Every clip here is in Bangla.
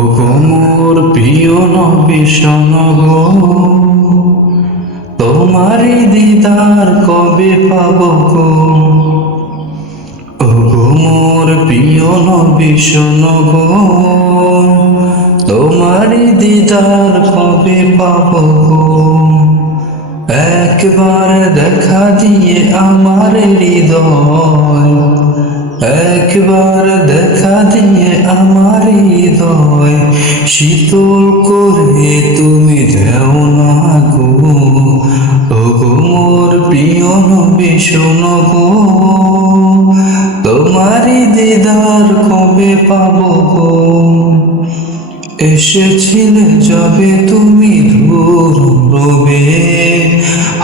ওগো মোর প্রিয় নবী শোনো গো, তোমারি দিদার কবে পাবো গো। ওগো মোর প্রিয় নবী শোনো গো, তোমারি দিদার কবে পাবো গো। একবার দেখা দিয়ে আমার হৃদয়, একবার দেখা দিয়ে আমার হৃদয় শীতল করে তুমি দেও না গো। ওগো মোর প্রিয় নবী শোনো গো, তোমারি দিদার কবে পাবো গো। এসেছিলে যবে তুমি দূর রবে,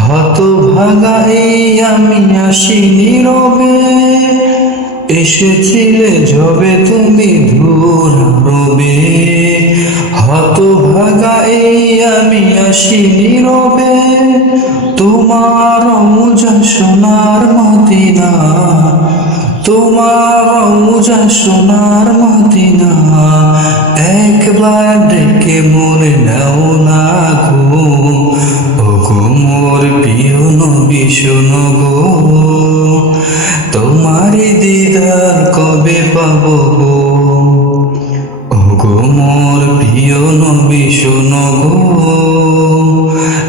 হতভাগা এই আমি আসি নীরবে। এসেছিলে যবে তুমি দূর রবে, হতভাগা এই আমি আসি নীরবে। তোমার মুজা সোনার মদিনা, তোমার মুজা সোনার মদিনা একবার ডেকে মনে নাও না গো। ওগো মোর প্রিয় নবী শোনো গো, তোমারি দিদার কবে পাবো গো। ওগো মোর প্রিয় নবী শোনো গো,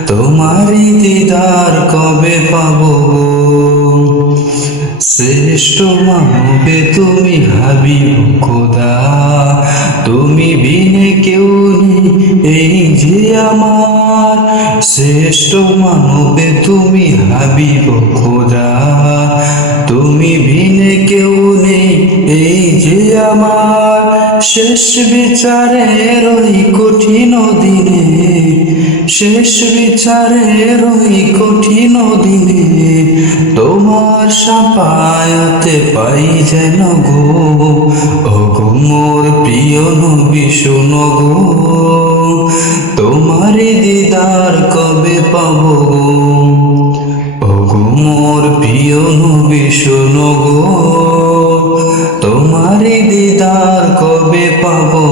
তোমারি দিদার কবে পাবো গো। শ্রেষ্ঠ মানবে তুমি হাবিব খোদা, তুমি বিনে কেউ নেই এই যে আমার। শ্রেষ্ঠ মানবে তুমি হাবিব খোদা, তুমি বিনে কেউ নেই এই যে আমার। শেষ বিচারের ওই কঠিন দিনে, শেষ বিচারের ওই কঠিন দিনে তোমার শাফায়াতে পাই যেন গো। ওগো মোর প্রিয় নবী শোনো গো, তোমারি দিদার কবে পাবো গো। ওগো মোর প্রিয় নবী শোনো গো, তোমারি দিদার কবে পাবো